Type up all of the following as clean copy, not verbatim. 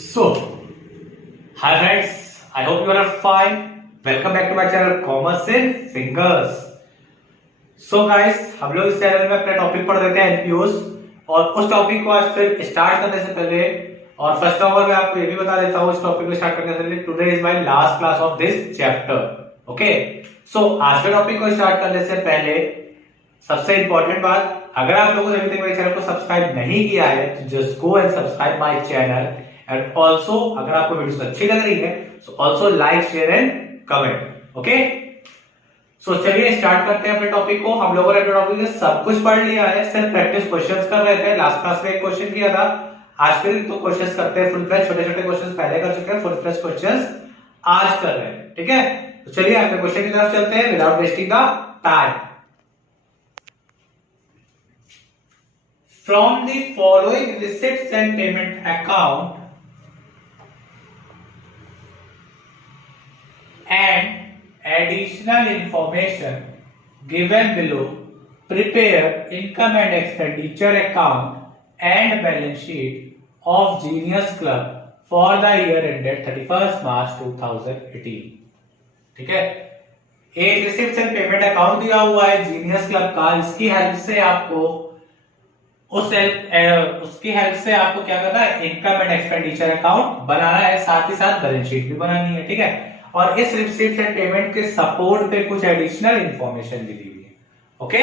So, hi friends, I hope you are fine. Welcome back to my channel Commerce in Fingers. So guys, हम लोग इस channel में अपना topic पढ़ देते हैं एनपीओस और उस टॉपिक को आज फिर स्टार्ट करने से पहले और फर्स्ट ऑफ ऑल मैं आपको ये भी बता देता हूँ इस टॉपिक को स्टार्ट करने से पहले today is my last class of this chapter. Okay, so आज के टॉपिक को स्टार्ट करने से पहले सबसे इंपॉर्टेंट बात, अगर आप लोगों ने अभी तक मेरे चैनल को सब्सक्राइब नहीं किया है तो just go and subscribe my channel and also अगर आपको वीडियो अच्छी लग रही है so also like share and comment. Okay, so चलिए स्टार्ट करते हैं अपने टॉपिक को. हम लोगों ने अपने टॉपिक में सब कुछ पढ़ लिया है, सिर्फ प्रैक्टिस क्वेश्चंस कर रहे थे. लास्ट क्लास में एक क्वेश्चन किया था, आज फिर तो क्वेश्चंस करते हैं फुल फ्लेज. छोटे छोटे क्वेश्चंस पहले कर चुके हैं, फुल फ्लेज क्वेश्चंस आज कर रहे हैं. ठीक है, तो चलिए अपने क्वेश्चन की तरफ चलते हैं without wasting the time. From the following receipts and payment account and additional information given below, prepare income and expenditure account and balance sheet of Genius Club for the year ended 31st March 2018. ठीक है, एक receipt and payment account दिया हुआ है genius club का. इसकी help से आपको उसकी हेल्प से आपको क्या करना है, इनकम एंड एक्सपेंडिचर अकाउंट बनाना है, साथ ही साथ बैलेंस शीट भी बनानी है. ठीक है, और इस रिसिप्ट एंड पेमेंट के सपोर्ट पे कुछ एडिशनल इंफॉर्मेशन भी दी हुई है. ओके,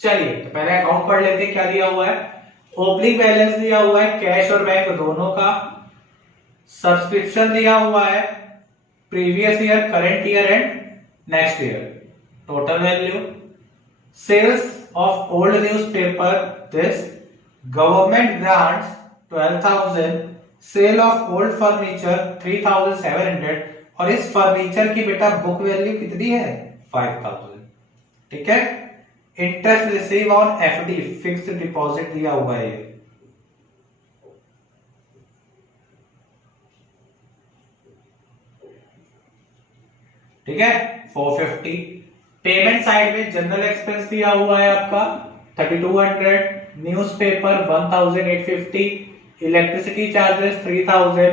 चलिए तो पहले अकाउंट पढ़ लेते हैं. क्या दिया हुआ है, ओपनिंग बैलेंस दिया हुआ है कैश और बैंक दोनों का. सब्सक्रिप्शन दिया हुआ है previous year, current year and next year. Total value, sales of old newspaper this, government grants 12,000, sale of old furniture 3,700 और इस फर्नीचर की बेटा बुक वैल्यू कितनी है 5,000. ठीक है, interest receive on FD fixed deposit दिया हुआ है. ठीक है, 450. पेमेंट साइड में जनरल एक्सपेंस दिया हुआ है आपका 3200, newspaper 1850, electricity charges 3000,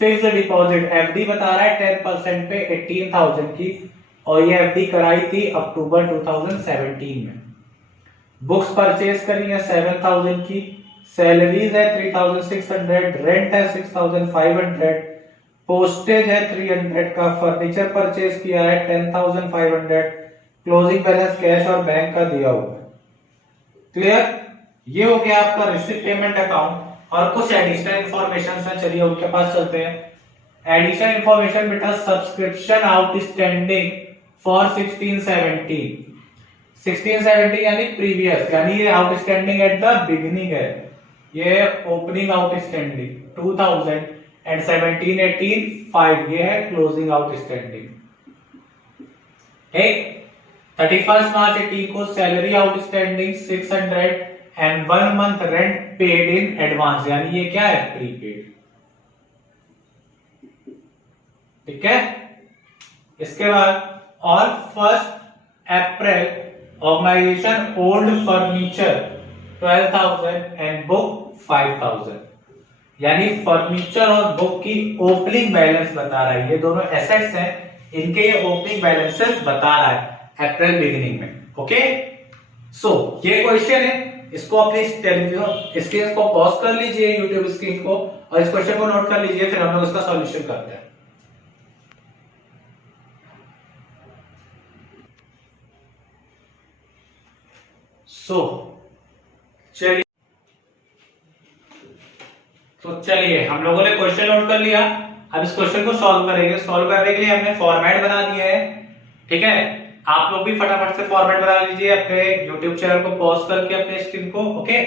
fixed deposit FD बता रहा है 10% पे 18,000 की, और ये एफडी कराई थी अक्टूबर 2017 में. बुक्स परचेज करी है 7,000 की, सैलरीज है 3,600, रेंट है 6,500, पोस्टेज है 300 का, फर्नीचर परचेज किया है 10,500, क्लोजिंग बैलेंस कैश और बैंक का दिया हुआ है. क्लियर, ये हो गया आपका रिसिप्ट पेमेंट अकाउंट. और कुछ एडिशनल इंफॉर्मेशन है, चलिए उनके पास चलते हैं. एडिशनल इंफॉर्मेशन बेटा, सब्सक्रिप्शन आउटस्टैंडिंग फॉर 1670 यानी प्रीवियस, यानी ये आउटस्टैंडिंग एट द बिगिनिंग है, ये ओपनिंग आउटस्टैंडिंग 2000 एंड 17-18 5, ये है क्लोजिंग आउटस्टैंडिंग. ठीक, 31st March 18 को salary outstanding 600 and 1 month rent paid in advance, यानी ये क्या है, प्रीपेड. ठीक है, इसके बाद और 1 अप्रैल organisation old furniture 12,000 and book 5,000, यानी फर्नीचर और बुक की ओपनिंग बैलेंस बता रहा है. ये दोनों एसेट्स हैं, इनके ये ओपनिंग बैलेंसेस बता रहा है अप्रैल बिगिनिंग में. ओके, सो ये क्वेश्चन है, इसको अपने स्क्रीन को पॉज कर लीजिए, यूट्यूब स्क्रीन को, और इस क्वेश्चन को नोट कर लीजिए, फिर हम लोग इसका सॉल्यूशन करते हैं. चलिए हम लोगों ने क्वेश्चन नोट कर लिया. अब इस क्वेश्चन को सॉल्व करेंगे. सॉल्व करने के लिए हमने फॉर्मेट बना दिया है. ठीक है, आप लोग भी फटाफट से फॉर्मेट बना लीजिए अपने YouTube चैनल को पॉज करके अपने स्क्रीन को. ओके,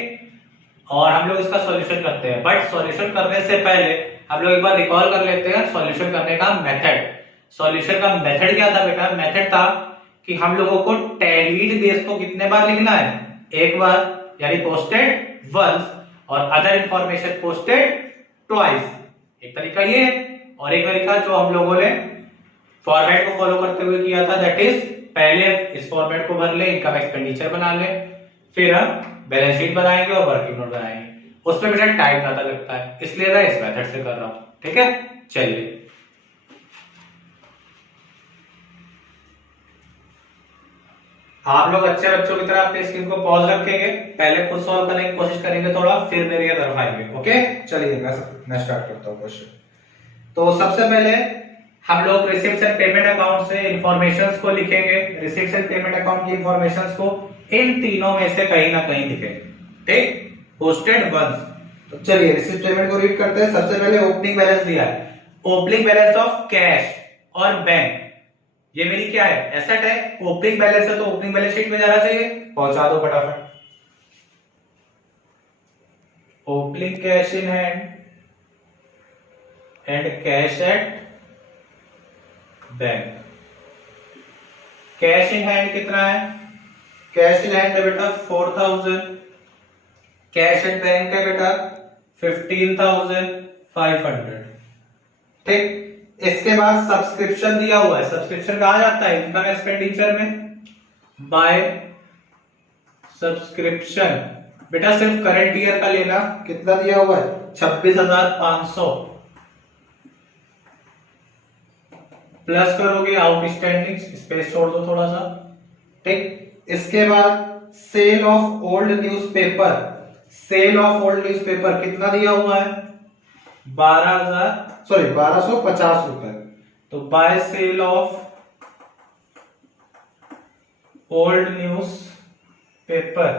और हम लोग इसका सॉल्यूशन करते हैं. बट सॉल्यूशन करने से पहले हम लोग एक बार रिकॉल कर लेते हैं सॉल्यूशन करने का मेथड. सॉल्यूशन का मेथड क्या था बेटा, मेथड था कि हम लोगों को टैलीड बेस को कितने बार लिखना है, एक बार, यानी पोस्टेड वंस और अदर इंफॉर्मेशन पोस्टेड ट्वाइस. एक तरीका ये है, और एक तरीका जो हम लोगों ने फॉर्मेट को फॉलो करते हुए किया था, दैट इज पहले इस फॉर्मेट को भर ले, इनकम एक्सपेंडिचर बना ले, फिर हम बैलेंस शीट बनाएंगे और वर्किंग नोट बनाएंगे. उसमें बेटा टाइम ज्यादा लगता है, इसलिए मैं इस मेथड से कर रहा हूं। ठीक है, चलिए आप लोग अच्छे बच्चों की तरह अपने स्क्रीन को पॉज रखेंगे, पहले खुद सॉल्व करने की कोशिश करेंगे थोड़ा, फिर मेरी तरफ आएंगे। ओके, चलिए मैं स्टार्ट करता हूँ क्वेश्चन। तो सबसे पहले हम लोग रिसीव्स एंड पेमेंट अकाउंट से इंफॉर्मेशंस को लिखेंगे, रिसीव्स एंड पेमेंट अकाउंट की इंफॉर्मेशंस को इन तीनों में से कहीं ना कहीं लिखेंगे। ठीक, पोस्टेड वंस। तो चलिए रिसीव पेमेंट को रीड करते हैं। सबसे पहले ओपनिंग बैलेंस दिया है, ओपनिंग बैलेंस ऑफ कैश और बैंक। ये मेरी क्या है, एसेट है। ओपनिंग बैलेंस है तो ओपनिंग बैलेंस शीट में जाना चाहिए, पहुंचा दो फटाफट। Opening cash in hand and cash at bank. Cash in hand कितना है, कैश इन हैंड है बेटा 4000, कैश एट बैंक है बेटा 15,500। ठीक, इसके बाद सब्सक्रिप्शन दिया हुआ है। सब्सक्रिप्शन कहा जाता है, इनकम एक्सपेंडिचर में बाय सब्सक्रिप्शन। बेटा सिर्फ करंट ईयर का लेना, कितना दिया हुआ है 26,500, प्लस करोगे आउटस्टैंडिंग, स्पेस छोड़ दो थोड़ा सा। ठीक, इसके बाद sale of old newspaper, sale of old newspaper कितना दिया हुआ है 1250 रुपए। तो by sale of old newspaper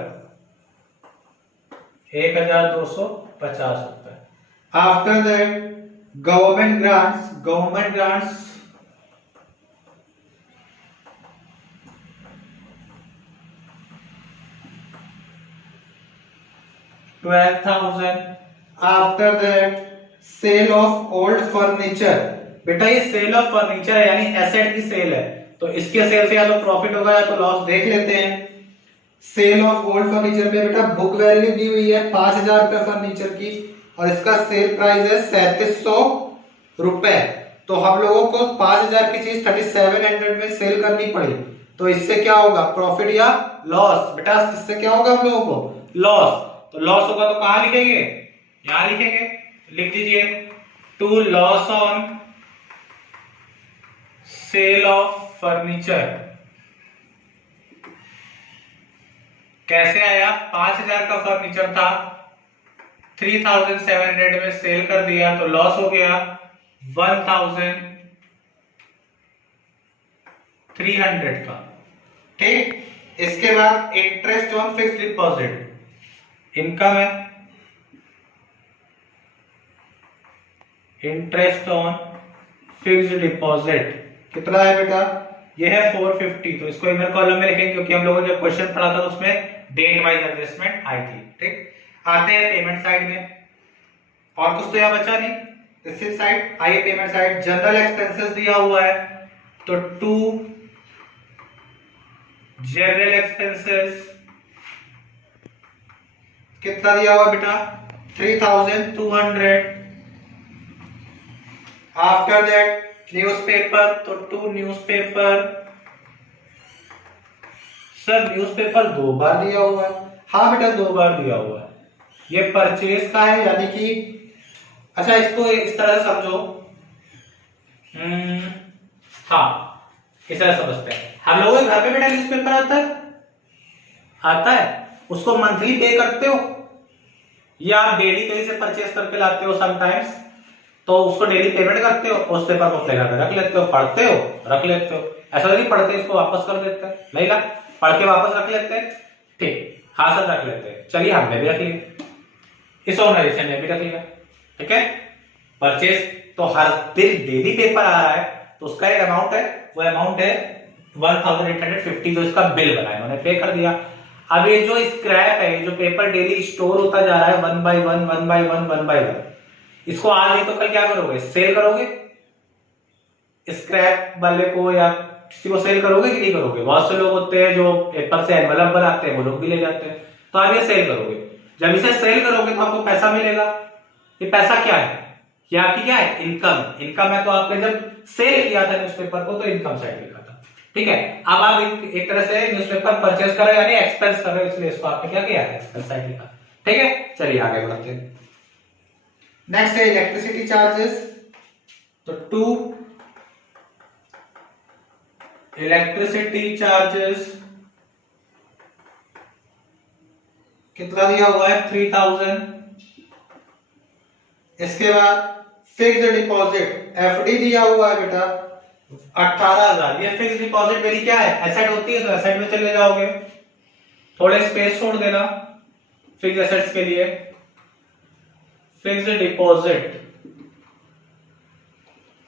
1250 रुपए। After that government grants, government grants 12,000। After that sale of old furniture. बेटा ये सेल ऑफ फर्नीचर है, यानी एसेट की सेल है, तो इसके सेल से या तो प्रॉफिट होगा या तो लॉस, देख लेते हैं। सेल ऑफ ओल्ड फर्नीचर में बेटा बुक वैल्यू दी हुई है 5,000 रुपए फर्नीचर की, और इसका सेल प्राइस है 3700 रुपए। तो हम लोगों को 5,000 की चीज 3700 में सेल करनी पड़ी, तो इससे क्या होगा, प्रॉफिट या लॉस। बेटा इससे क्या होगा हम लोगों को, लॉस। तो लॉस होगा तो कहां लिखेंगे, यहां लिखेंगे, लिख दीजिए to loss on sale of furniture. कैसे आया, 5,000 का फर्नीचर था, 3,700 में सेल कर दिया, तो लॉस हो गया 1,300 का। ठीक, इसके बाद interest on fixed deposit, income है, इंटरेस्ट ऑन फिक्स्ड डिपॉजिट कितना है बेटा, ये है 450। तो इसको इनर कॉलम में लिखेंगे, क्योंकि हम लोगों ने जब क्वेश्चन पढ़ा था तो उसमें डेट वाइज एडजस्टमेंट आई थी। ठीक, आते हैं पेमेंट साइड में, और कुछ तो यहाँ बचा नहीं। रिसीव साइड, आइए पेमेंट साइड। जनरल एक्सपेंसेस दिया हुआ है, तो टू जनरल एक्सपेंसेस कितना दिया हुआ बेटा 3,200। आफ्टर दैट न्यूज़पेपर, तो टू न्यूज़पेपर। सर न्यूज़पेपर 2 बार दिया हुआ है, हाँ बेटा 2 बार दिया हुआ है। ये परचेज का है, यानी कि अच्छा इसको इस तरह समझो, हाँ इस तरह समझते हैं। हम लोगों के घर पे बेटा न्यूज़पेपर आता है, उसको मंथली पे करते हो या आप डेली कहीं से परचेज करके लाते हो समटाइम्स, तो उसको डेली पेमेंट करते हो, उस पेपर को अपने घर में रख लेते हो, पढ़ते हो रख लेते हो। ऐसा नहीं पढ़ते इसको वापस कर देते हैं, नहीं ना, पढ़ के वापस रख लेते हैं। ठीक, हाँ सर रख लेते हैं, चलिए हमने भी रख लिया, इस ऑर्गेनाइजेशन ने भी रख लिया। ठीक है, परचेज तो हर दिन डेली पेपर आ रहा है, तो उसका एक अमाउंट है, वो अमाउंट है 1,850, जो इसका बिल बना है उन्होंने पे कर दिया। अब ये जो स्क्रैप है, जो पेपर डेली स्टोर होता जा रहा है 1 by 1, इसको आज नहीं तो कल क्या करोगे, सेल करोगे, स्क्रैप वाले को या किसी को सेल करोगे कि नहीं करोगे। बहुत से लोग होते हैं जो पेपर से एनवलप बनाते हैं, वो लोग भी ले जाते हैं, तो आप ये सेल करोगे। जब इसे सेल करोगे तो आपको पैसा मिलेगा। ये पैसा क्या है, ये आपकी क्या है, इनकम। इनकम है, तो आपने जब सेल किया था न्यूज़पेपर को तो इनकम साइड लिखा था। ठीक है, अब आप एक तरह से न्यूज़पेपर परचेज कर रहे हो, यानी एक्सपेंस कर रहे हो, इसलिए इसको आपने क्या किया, एक्सपेंस साइड लिखा। ठीक है, चलिए आगे बढ़ते हैं। नेक्स्ट है इलेक्ट्रिसिटी चार्जेस। तो 2 इलेक्ट्रिसिटी चार्जेस कितना दिया हुआ है 3000। इसके बाद फिक्स्ड डिपॉजिट एफडी दिया हुआ है बेटा 18,000। ये फिक्स्ड डिपॉजिट मेरी क्या है, एसेट होती है, तो एसेट में चले जाओगे, थोड़े स्पेस छोड़ देना फिक्स्ड एसेट्स के लिए। Fixed deposit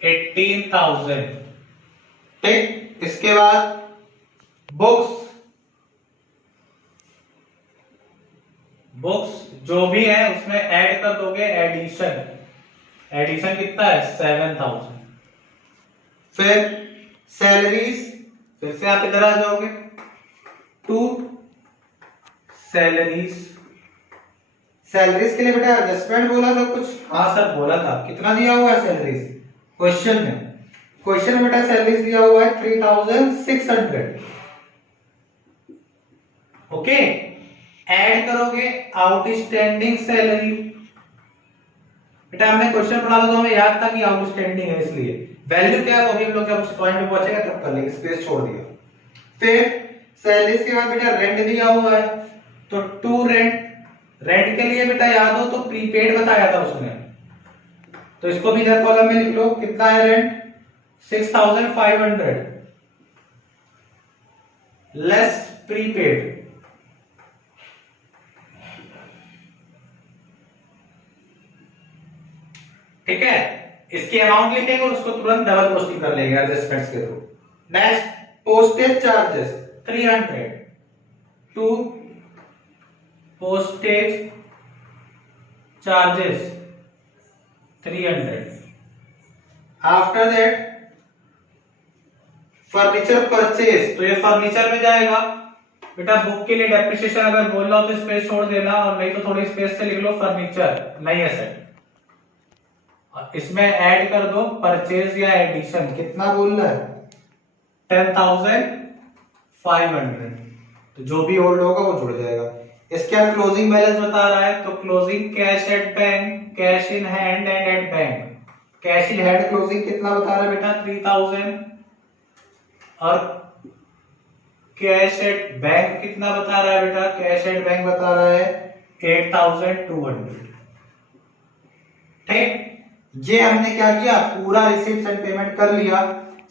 18,000। ठीक, इसके बाद बुक्स जो भी है उसमें ऐड कर दोगे एडिशन कितना है 7,000। फिर सैलरीज, फिर से आप इधर आ जाओगे 2 सैलरीज के लिए बेटा एडजस्टमेंट बोला था कुछ, हाँ सर बोला था। कितना दिया हुआ है सैलरीज क्वेश्चन में बेटा सैलरीज दिया हुआ है 3,600। ओके, ऐड करोगे आउटस्टैंडिंग सैलरी। बेटा हमने क्वेश्चन पढ़ा था तो हमें याद था कि आउटस्टैंडिंग है, इसलिए वैल्यू क्या है वो भी हम लोग जब उस पॉइंट पे पहुंचेगा तब कर लेंगे, स्पेस छोड़ दिया। फिर सैलरीज के बाद बेटा रेंट दिया हुआ है, तो 2 रेंट के लिए बेटा याद हो तो प्रीपेड बताया था उसने, तो इसको भी इधर कॉलम में लिख लो। कितना है रेंट 6,500 लेस प्रीपेड। ठीक है, इसकी अमाउंट लिखेंगे और उसको तुरंत डबल पोस्टिंग कर लेंगे एडजस्टमेंट्स के थ्रू। Next postage charges 300 to postage charges 300। After that furniture purchase, तो ये फर्नीचर में जाएगा बेटा। बुक के लिए डेप्रिसिएशन अगर बोल रहा हो तो स्पेस छोड़ देना, और नहीं तो थोड़ी स्पेस से लिख लो फर्नीचर नई एसेट। इसमें ऐड कर दो परचेज या एडिशन, कितना बोल रहा है 10,500, तो जो भी ओल्ड होगा वो जुड़ जाएगा। इसके बाद क्लोजिंग बैलेंस बता रहा है, तो closing cash at bank, cash in hand and at bank. Cash in hand closing कितना बता रहा है बेटा 3,000, और कैश एट बैंक कितना बता रहा है बेटा, कैश एट बैंक बता रहा है 8,200। ठीक, ये हमने क्या किया, पूरा रिसीप्ट एंड पेमेंट कर लिया,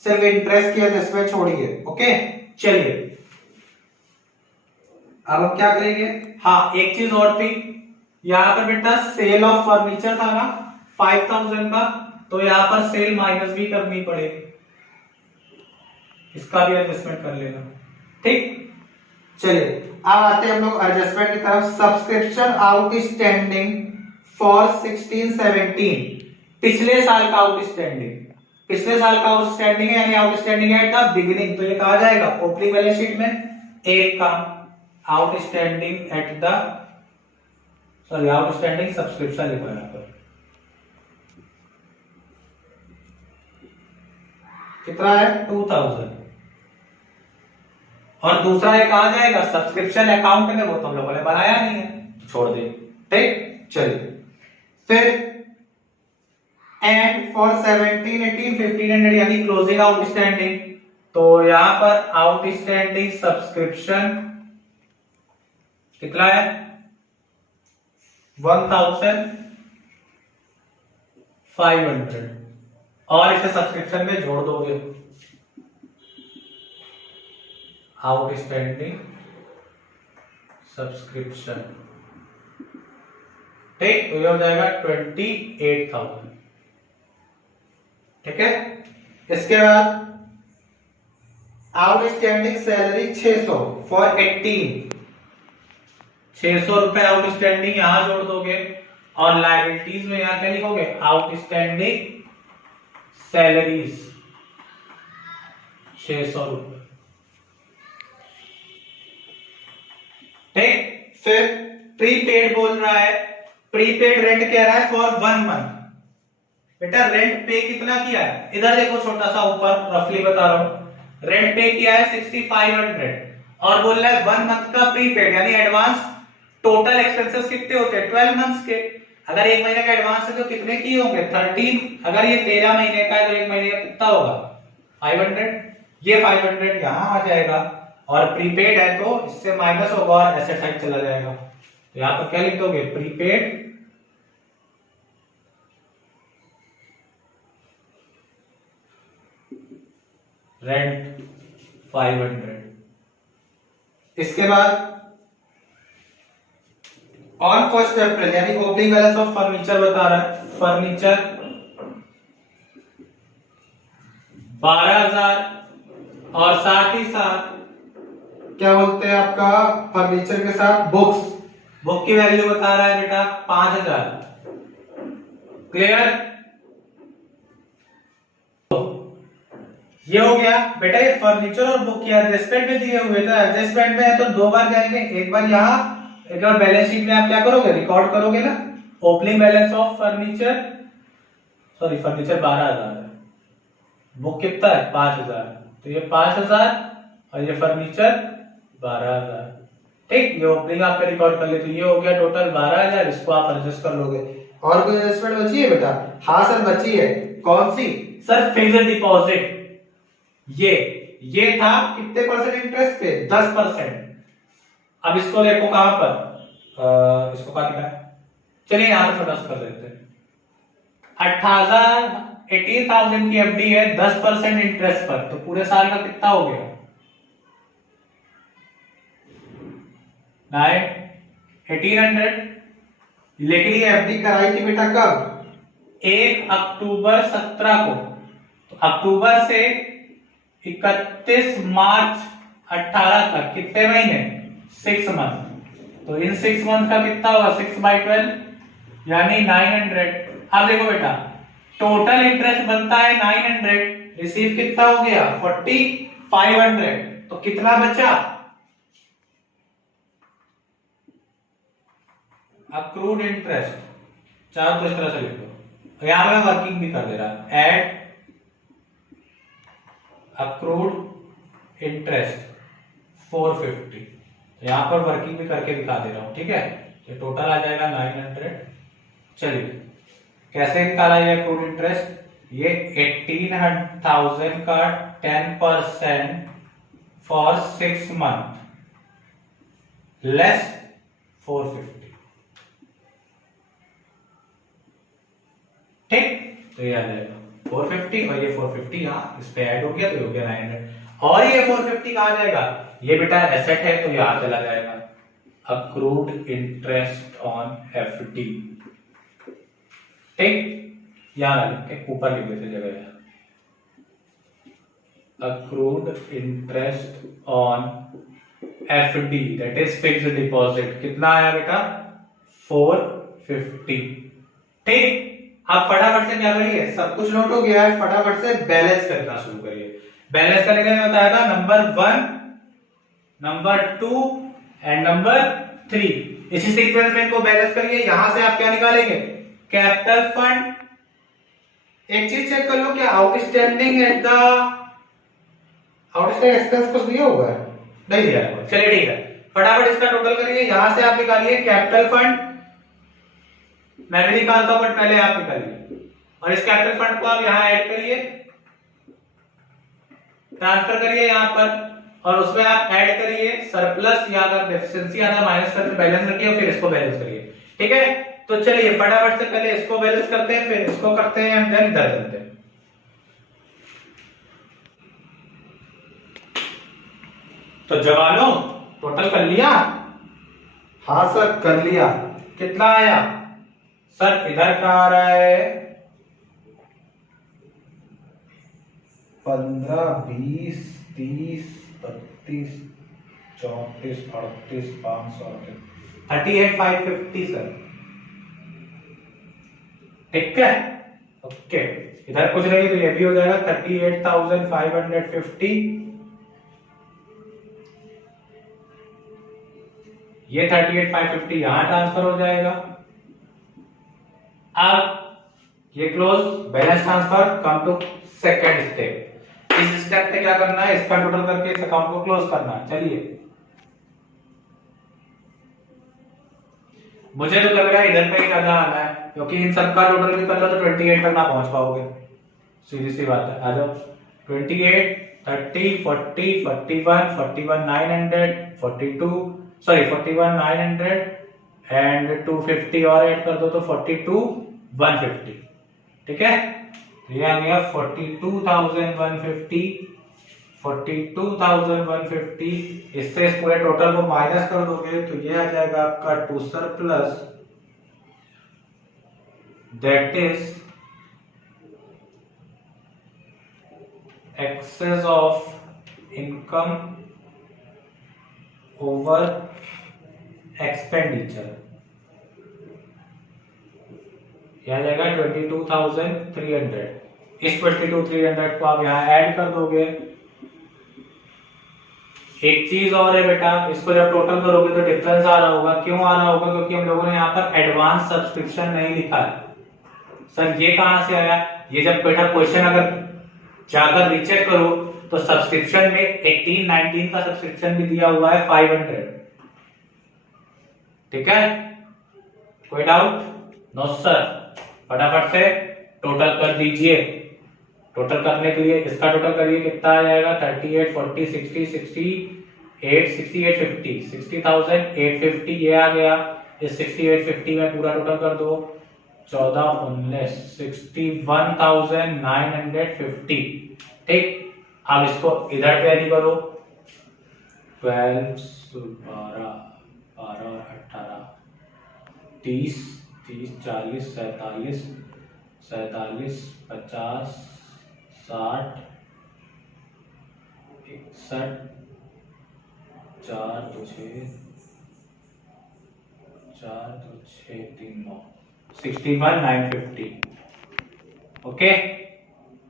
सिर्फ इंटरेस्ट की एडजस्टमेंट छोड़िए। ओके, चलिए अब हम क्या करेंगे। हाँ, एक चीज और थी, यहां पर बेटा सेल ऑफ फर्नीचर था ना 5,000 का, तो यहां पर सेल माइनस भी करनी पड़ेगी, इसका भी एडजस्टमेंट कर लेना। ठीक, चलिए अब आते हैं हम लोग एडजस्टमेंट की तरफ। सब्सक्रिप्शन आउटस्टैंडिंग फॉर 16-17, पिछले साल का आउटस्टैंडिंग, पिछले साल का आउटस्टैंडिंग है, यानी आउटस्टैंडिंग एट द बिगिनिंग, तो ये कहा जाएगा ओपनिंग बैलेंस शीट में एक का outstanding at the, sorry outstanding subscription लिखा है यहाँ पर, कितना है 2,000। और दूसरा ये कहा जाएगा सब्सक्रिप्शन अकाउंट में, वो तो हम लोगों ने बनाया नहीं है, छोड़ दे। ठीक, चलिए फिर एंड फॉर 17, 18, 1500 यानी क्लोजिंग आउटस्टैंडिंग, तो यहां पर आउटस्टैंडिंग सब्सक्रिप्शन कितना है 1,500, और इसे सब्सक्रिप्शन में जोड़ दोगे आउटस्टैंडिंग सब्सक्रिप्शन। ठीक, तो ये हो जाएगा 28,000। ठीक है, इसके बाद आउटस्टैंडिंग सैलरी 600 फॉर 18, 600 रुपए आउटस्टैंडिंग यहां जोड़ दोगे, और लायबिलिटीज में यहां क्या लिखोगे आउटस्टैंडिंग सैलरीज 600 रुपए। ठीक, फिर प्रीपेड बोल रहा है, प्रीपेड रेंट कह रहा है फॉर 1 मंथ। बेटा रेंट पे कितना किया है, इधर देखो छोटा सा ऊपर रफली बता रहा हूं, रेंट पे किया है 6,500, और बोल रहा है 1 मंथ का प्रीपेड यानी एडवांस टोटल एक्सपेंसेस कितने होते हैं 12 मंथ्स के। अगर एक महीने का एडवांस है तो कितने की होंगे 13। अगर ये 13 महीने का है तो एक महीने का कितना होगा 500। ये 500 यहां आ जाएगा और प्रीपेड है तो इससे माइनस होगा और एसेट साइड चला जाएगा। तो यहां पर क्या लिख दोगे प्रीपेड रेंट 500। इसके बाद ऑन फर्स्ट अप्रैल यानी ओपनिंग बैलेंस ऑफ फर्नीचर बता रहा है। फर्नीचर 12,000 और साथ ही साथ क्या बोलते हैं आपका फर्नीचर के साथ बुक्स। बुक की वैल्यू बता रहा है बेटा 5,000। क्लियर। ये हो गया बेटा। ये फर्नीचर और बुक की एडजस्टमेंट में दिए हुए थे। एडजस्टमेंट में है तो दो बार जाएंगे, एक बार यहाँ एक बार बैलेंस शीट में आप क्या करोगे रिकॉर्ड करोगे ना opening balance of furniture. Sorry furniture 12,000 है, बुक कितना है 5,000। तो ये 5,000 और ये फर्नीचर 12,000। ठीक, ये ओपनिंग आप रिकॉर्ड कर लेते। तो ये हो गया टोटल 12,000। इसको आप एडजस्ट कर लोगे। और कोई एडजस्टमेंट बची है बेटा? हाँ सर बची है। कौन सी सर? Fixed deposit. ये था कितने परसेंट इंटरेस्ट पे 10%। अब इसको देखो कहां पर इसको कहां दिखा है, चलिए यहां पर 10 कर देते हैं। 18,000 की एफडी है 10% इंटरेस्ट पर, तो पूरे साल का कितना हो गया 1800। लेकिन ये एफडी कराई थी बेटा कब 1 अक्टूबर 17 को। तो अक्टूबर से 31 मार्च 18 तक कितने महीने 6 मंथ। तो इन 6 मंथ का कितना होगा 6/12 यानी 900। अब देखो बेटा टोटल इंटरेस्ट बनता है 900, रिसीव कितना हो गया 4500। तो कितना बचा अक्रूड इंटरेस्ट। चाहो तो इस तरह से लिखो। यहां पे मैं वर्किंग भी कर दे रहा एड अक्रूड इंटरेस्ट 450। यहां पर वर्किंग भी करके दिखा दे रहा हूं। ठीक है, तो टोटल आ जाएगा 900। चलिए कैसे निकाला ये अक्रूड इंटरेस्ट? ये 18,000 का 10% फॉर 6 मंथ लेस 450। ठीक, तो ये आ जाएगा 450 और ये 450 यहाँ इस पे ऐड हो गया तो हो गया 900। और ये 450 कहा जाएगा ये बेटा एसेट है तो यहां चला जाएगा अक्रूड इंटरेस्ट ऑन एफडी। ठीक, यहां लिख के ऊपर लिख देते जगह accrued interest on FD that is fixed deposit. कितना आया बेटा 450। ठीक, आप फटाफट से क्या करिए सब कुछ नोट हो गया है, फटाफट से बैलेंस करना शुरू करिए। बैलेंस करने का बताया था नंबर 1, नंबर 2 एंड नंबर 3। इसी सीक्वेंस में इनको बैलेंस करिए। यहां से आप क्या निकालेंगे कैपिटल फंड। एक चीज चेक कर लो क्या outstanding at the outstanding expense कुछ दिया हुआ है? नहीं दिया है। चलिए ठीक है, फटाफट इसका टोटल करिए। यहां से आप निकालिए कैपिटल फंड। मैं भी निकालता हूं बट पहले आप निकालिए। और इस कैपिटल फंड को आप यहां ऐड करिए, ट्रांसफर करिए यहां पर और उसमें आप ऐड करिए सरप्लस या अगर डेफिशिएंसी आता माइनस करके बैलेंस रखिए फिर इसको बैलेंस करिए। ठीक है, तो चलिए फटाफट से पहले इसको बैलेंस करते हैं फिर इसको करते हैं देन इधर चलते हैं। तो जवानों टोटल कर लिया? हाँ सर कर लिया। कितना आया सर? इधर का आ रहा है 15, 20, 30, 32, 34, 38, 538, 38,550 सर। ठीक है, ओके। इधर कुछ नहीं तो ये भी हो जाएगा 38,550। ये 38,550 यहां ट्रांसफर हो जाएगा। अब ये close balance transfer come to second step. इस स्टेप पे क्या करना है इसका टोटल करके इस अकाउंट को क्लोज करना है। चलिए मुझे तो लग रहा है इधर पे ही ज्यादा आना है, क्योंकि इन सबका टोटल भी कर लो तो 28 तक ना पहुंच पाओगे, सीधी सी बात है। आ जाओ 28, 30, 40, 41, 41 900, 42 सॉरी 41 900 एंड 250 और ऐड कर दो तो 42 150। ठीक है, ये आ गया 42,150, 42,150। इससे इस पूरे टोटल को माइनस कर दोगे तो ये आ जाएगा आपका to surplus, that is excess of income over expenditure, यह आ जाएगा 22,300। इस 22,300 को आप यहाँ ऐड कर दोगे। एक चीज और है बेटा, इसको जब टोटल करोगे तो डिफरेंस आ रहा होगा। क्यों आ रहा होगा? क्योंकि हम लोगों ने यहाँ पर एडवांस सब्सक्रिप्शन नहीं लिखा है। सर ये कहां से आया? ये जब बेटा क्वेश्चन अगर जाकर रीचेक करो तो सब्सक्रिप्शन में 18 19 का सब्सक्रिप्शन भी दिया हुआ है 500। ठीक है, कोई डाउट? No sir. फटाफट से टोटल कर दीजिए। टोटल करने के लिए इसका टोटल करिए, कितना आ जाएगा? 38, 40, 60, 68, 68, 50, 60,850 ये आ गया। इस 6850 में पूरा टोटल कर दो, 14 19 61,950। ठीक, अब इसको इधर कैरी करो, 12 12 12 18 30 30 40 47 47 50 60 61 4 2 6 4 2 6 3 9 61,950। ओके,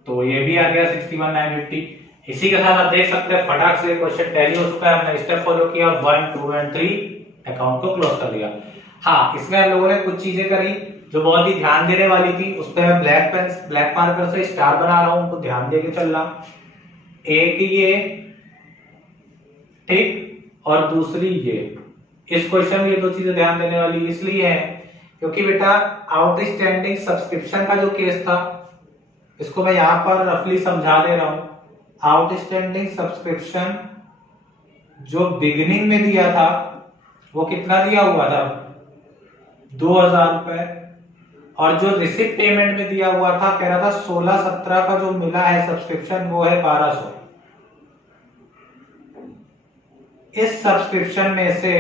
तो ये भी आ गया 61,950। इसी के साथ आप देख सकते हैं फटाक से क्वेश्चन टैली हो चुका है। हमने स्टेप फॉलो किया, 1 2 एंड 3 अकाउंट को क्लोज कर दिया। हाँ, इसमें हम लोगों ने कुछ चीजें करी जो बहुत ही ध्यान देने वाली थी। उस पर मैं ब्लैक मार्कर से स्टार बना रहा हूं, उनको ध्यान देके चलना। एक ये, ठीक, और दूसरी ये। इस क्वेश्चन में ये दो चीजें ध्यान देने वाली इसलिए है क्योंकि बेटा आउटस्टैंडिंग सब्सक्रिप्शन का जो केस था, इसको मैं यहां पर रफली समझा दे रहा हूं। आउटस्टैंडिंग सब्सक्रिप्शन जो बिगिनिंग में दिया था वो कितना दिया हुआ था? 2,000 रुपए। और जो रिसिप्ट पेमेंट में दिया हुआ था, कह रहा था 16-17 का जो मिला है सब्सक्रिप्शन वो है 1200। इस सब्सक्रिप्शन में से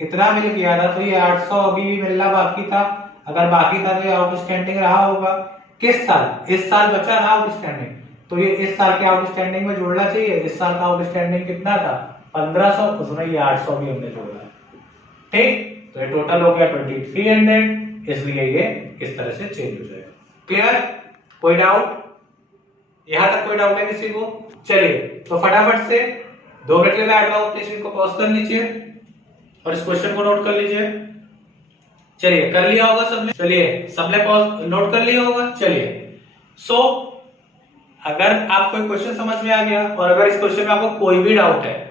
इतना मिल गया था तो ये 800 अभी भी मिलना बाकी था। अगर बाकी था तो ये आउटस्टैंडिंग रहा होगा। किस साल? इस साल बचा ना आउटस्टैंडिंग, तो ये इस साल के आउटस्टैंडिंग में जोड़ना चाहिए। इस साल का आउटस्टैंडिंग कितना था? 1500, उसमें ये 800 भी हमने जोड़ा। ठीक, तो ये टोटल हो गया 2300, इसलिए ये इस तरह से चेंज हो जाएगा। क्लियर? कोई डाउट? यहां तक कोई डाउट है किसी को? चलिए, तो फटाफट से 2 मिनट के लिए बैठ रहा हूं, प्लीज इनको पॉज कर लीजिए और इस क्वेश्चन को नोट कर लीजिए। चलिए, कर लिया होगा सबने? चलिए, सबने पॉज नोट कर लिया होगा। चलिए, सो अगर आपको कोई क्वेश्चन समझ में आ गया और अगर इस क्वेश्चन में आपको कोई भी डाउट है,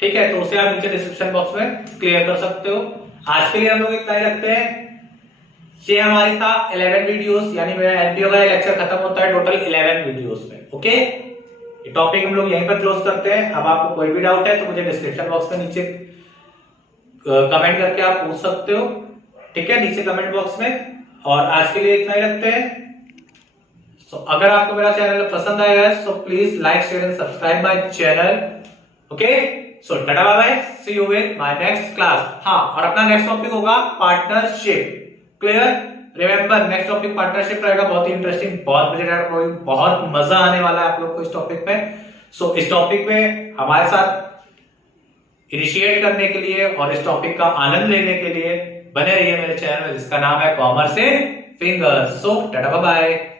ठीक है, तो उसे आप नीचे डिस्क्रिप्शन बॉक्स में क्लियर कर सकते हो। आज के लिए हम लोग इतना ही रखते हैं। ये हमारी था 11 वीडियोस, यानी मेरा एनपीओ का लेक्चर खत्म होता है टोटल 11 वीडियोस में। ओके, ये टॉपिक हम लोग यहीं पर क्लोज करते हैं। अब आपको कोई भी डाउट है तो मुझे डिस्क्रिप्शन बॉक्स में नीचे कमेंट करके आप पूछ सकते हो। ठीक है, नीचे कमेंट बॉक्स में। और आज के लिए इतना ही रखते हैं। अगर आपको मेरा चैनल पसंद आया है तो please like share and subscribe my channel. Okay, so tata bye bye, see you in my next class. हाँ, और अपना नेक्स्ट टॉपिक होगा partnership. Clear? Remember, next topic partnership रहेगा, बहुत ही इंटरेस्टिंग, बहुत मजा आने वाला है आप लोग को इस टॉपिक पे। सो इस टॉपिक में हमारे साथ इनिशिएट करने के लिए और इस टॉपिक का आनंद लेने के लिए बने रहिए मेरे चैनल में, जिसका नाम है commerce in fingers. So tata bye bye.